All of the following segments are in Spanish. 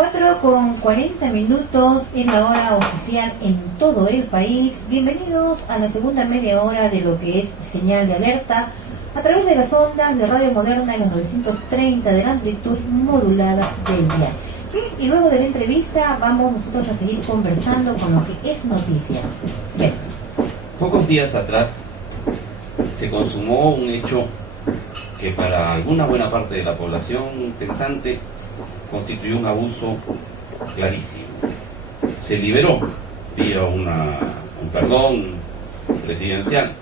4:40 es la hora oficial en todo el país. Bienvenidos a la segunda media hora de lo que es Señal de Alerta a través de las ondas de Radio Moderna en los 930 de la amplitud modulada del día. Bien, y luego de la entrevista vamos nosotros a seguir conversando con lo que es noticia. Bien. Pocos días atrás se consumó un hecho que para alguna buena parte de la población pensante constituyó un abuso clarísimo. Se liberó vía un perdón presidencial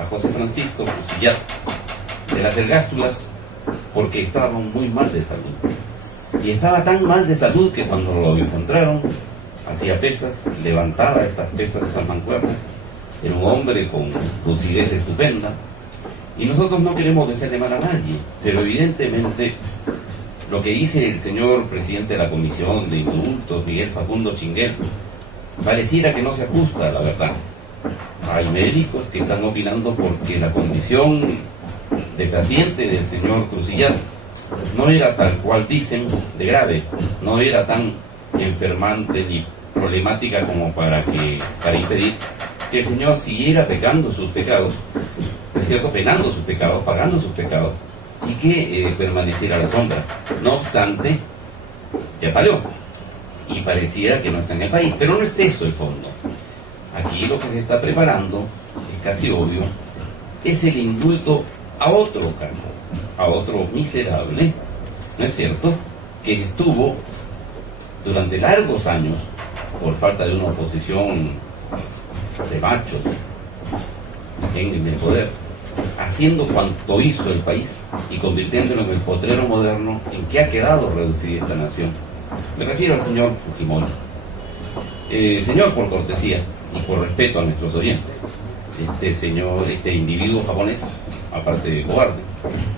a José Francisco Fusillat de las ergástulas porque estaba muy mal de salud. Y estaba tan mal de salud que cuando lo encontraron hacía pesas, levantaba estas pesas, estas mancuernas. Era un hombre con lucidez estupenda. Y nosotros no queremos desearle mal a nadie, pero evidentemente lo que dice el señor presidente de la Comisión de Indultos, Miguel Facundo Chinguel, pareciera que no se ajusta a la verdad. Hay médicos que están opinando porque la condición de paciente del señor Fusillat no era tal cual dicen de grave, no era tan enfermante ni problemática como para impedir que el señor siguiera pecando sus pecados, es cierto, penando sus pecados, pagando sus pecados, y que permaneciera a la sombra. No obstante, ya salió y pareciera que no está en el país, pero no es eso el fondo. Aquí lo que se está preparando, es casi obvio, es el indulto a otro cargo, a otro miserable, ¿no es cierto?, que estuvo durante largos años, por falta de una oposición de machos en el poder, haciendo cuanto hizo el país y convirtiéndolo en el potrero moderno en que ha quedado reducida esta nación. Me refiero al señor Fujimori. Señor, por cortesía y por respeto a nuestros oyentes, este individuo japonés, aparte de cobarde,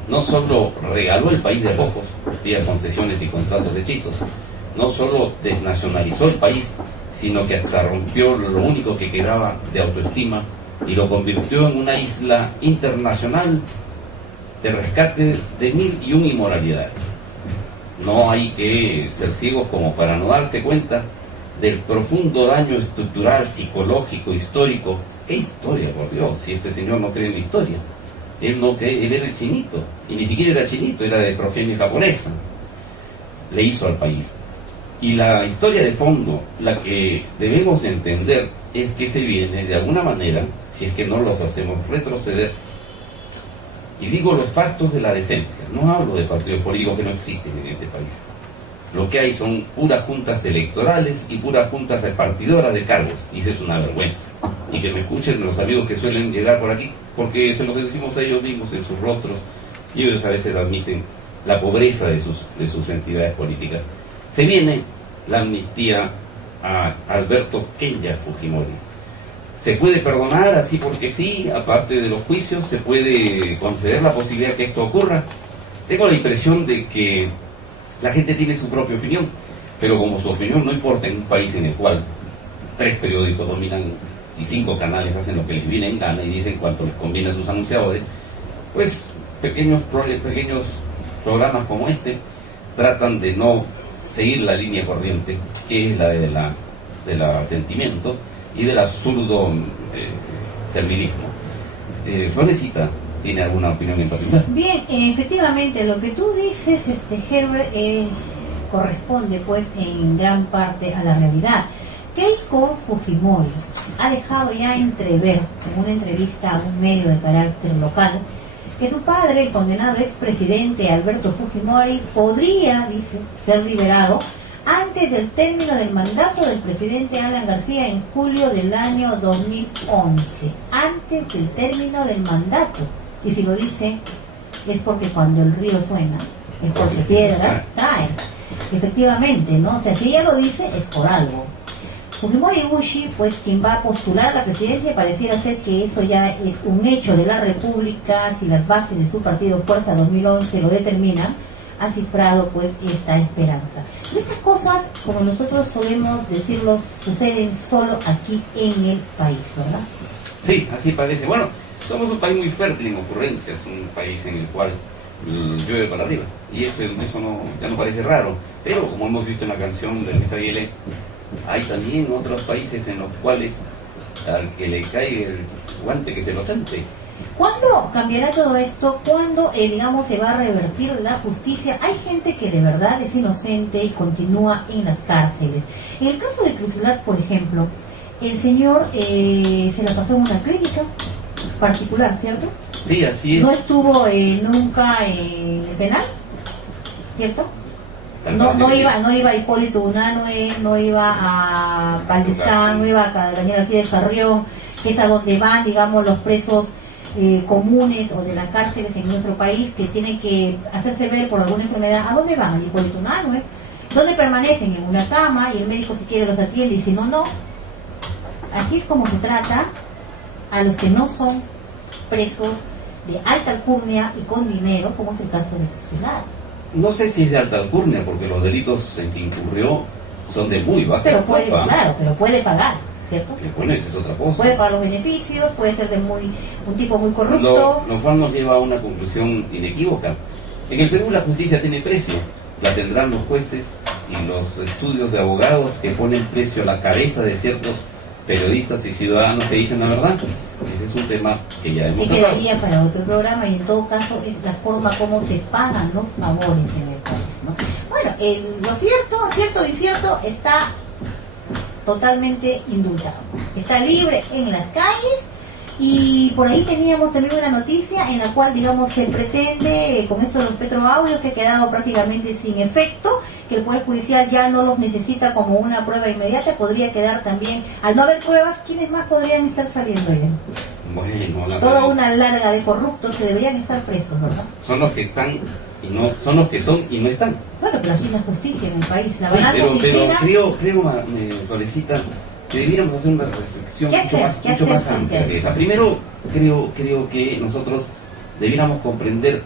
no solo regaló el país de pocos vía concesiones y contratos de hechizos, no solo desnacionalizó el país, sino que hasta rompió lo único que quedaba de autoestima y lo convirtió en una isla internacional de rescate de 1001 inmoralidades. No hay que ser ciegos como para no darse cuenta del profundo daño estructural, psicológico, histórico. ¿Qué historia, por Dios? Si este señor no cree en la historia. Él era el chinito, y ni siquiera era chinito, era de progenie japonesa. Le hizo al país. Y la historia de fondo, la que debemos entender, es que se viene de alguna manera, si es que no los hacemos retroceder, y digo los fastos de la decencia, no hablo de partidos políticos que no existen en este país. Lo que hay son puras juntas electorales y puras juntas repartidoras de cargos, y eso es una vergüenza. Y que me escuchen los amigos que suelen llegar por aquí, porque se los decimos a ellos mismos en sus rostros, y ellos a veces admiten la pobreza de sus entidades políticas. Se viene la amnistía a Alberto Kenya Fujimori. ¿Se puede perdonar así porque sí? Aparte de los juicios, ¿se puede conceder la posibilidad que esto ocurra? Tengo la impresión de que la gente tiene su propia opinión, pero como su opinión no importa en un país en el cual 3 periódicos dominan y 5 canales hacen lo que les viene en gana y dicen cuanto les conviene a sus anunciadores, pues pequeños programas como este tratan de no seguir la línea corriente, que es la del sentimiento y del absurdo servilismo. Florecita, ¿tiene alguna opinión en particular? Bien, efectivamente, lo que tú dices, Herbert, corresponde pues en gran parte a la realidad. Keiko Fujimori ha dejado ya entrever, en una entrevista a un medio de carácter local, que su padre, el condenado expresidente Alberto Fujimori, podría, dice, ser liberado antes del término del mandato del presidente Alan García en julio del año 2011. Antes del término del mandato. Y si lo dice, es porque cuando el río suena, es porque piedras traen. Efectivamente, ¿no? O sea, si ella lo dice, es por algo. Fujimori Ushi, pues quien va a postular a la presidencia, pareciera ser que eso ya es un hecho de la República, si las bases de su partido Fuerza 2011 lo determinan, ha cifrado pues esta esperanza. Y estas cosas, como nosotros solemos decirlo, suceden solo aquí en el país, ¿verdad? Sí, así parece. Bueno, somos un país muy fértil en ocurrencias, un país en el cual llueve para arriba. Y eso no, ya no parece raro. Pero como hemos visto en la canción de Luis Aguilé, hay también otros países en los cuales al que le cae el guante que se lo chante. ¿Cuándo cambiará todo esto? ¿Cuándo, digamos, se va a revertir la justicia? Hay gente que de verdad es inocente y continúa en las cárceles. En el caso de Crucilat, por ejemplo, el señor se la pasó en una clínica particular, ¿cierto? Sí, así es. No estuvo nunca en el penal, ¿cierto? No iba a Hipólito Unanue, no iba a Valdezán, no iba a Daniel Alcides Carrión, que es a donde van, digamos, los presos comunes o de las cárceles en nuestro país que tienen que hacerse ver por alguna enfermedad. ¿A dónde van? A Hipólito Unanue, donde permanecen en una cama y el médico si quiere los atiende y si no, no. Así es como se trata a los que no son presos de alta alcurnia y con dinero, como es el caso de Crucilat. No sé si es de alta alcurnia, porque los delitos en que incurrió son de muy baja pero puede, estafa. claro, pero puede pagar, ¿cierto? Que bueno, esa es otra cosa. Puede pagar los beneficios, puede ser de un tipo muy corrupto. Lo cual nos lleva a una conclusión inequívoca. En el Perú la justicia tiene precio, la tendrán los jueces y los estudios de abogados que ponen precio a la cabeza de ciertos periodistas y ciudadanos que dicen la verdad. Ese es un tema que ya hemos que tratado. quedaría para otro programa y en todo caso es la forma como se pagan los favores en el país, ¿no? Bueno, lo cierto y incierto está totalmente indultado, está libre en las calles. Y por ahí teníamos también una noticia en la cual, digamos, se pretende, con esto de los petroaudios, que ha quedado prácticamente sin efecto, que el Poder Judicial ya no los necesita como una prueba inmediata, podría quedar también, al no haber pruebas, ¿quiénes más podrían estar saliendo ya? Bueno, Toda una larga de corruptos que deberían estar presos, ¿verdad? Son los que están y no son los que son y no están. Bueno, pero así es la justicia en el país, la Sí, balanza pero sistema. creo, Florecita, que debiéramos hacer una reflexión mucho más amplia que esa. Primero, creo que nosotros debiéramos comprender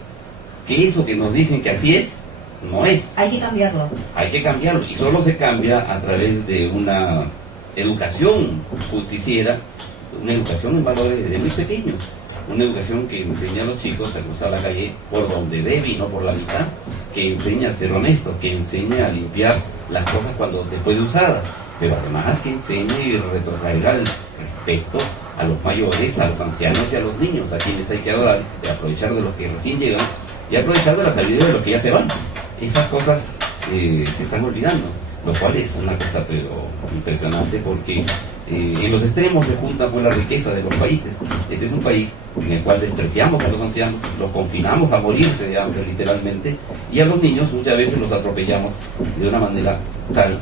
que eso que nos dicen que así es, no es. Hay que cambiarlo. Hay que cambiarlo, y solo se cambia a través de una educación justiciera, una educación en valores desde muy pequeños, una educación que enseña a los chicos a cruzar la calle por donde debe y no por la mitad, que enseña a ser honesto, que enseña a limpiar las cosas cuando se puede usarlas, pero además que enseñe y retrotraiga el respeto a los mayores, a los ancianos y a los niños, a quienes hay que adorar, y aprovechar de los que recién llegan y aprovechar de la sabiduría de los que ya se van. Esas cosas se están olvidando, lo cual es una cosa pero impresionante, porque en los extremos se junta pues la riqueza de los países. Este es un país en el cual despreciamos a los ancianos, los confinamos a morirse de hambre literalmente, y a los niños muchas veces los atropellamos de una manera tal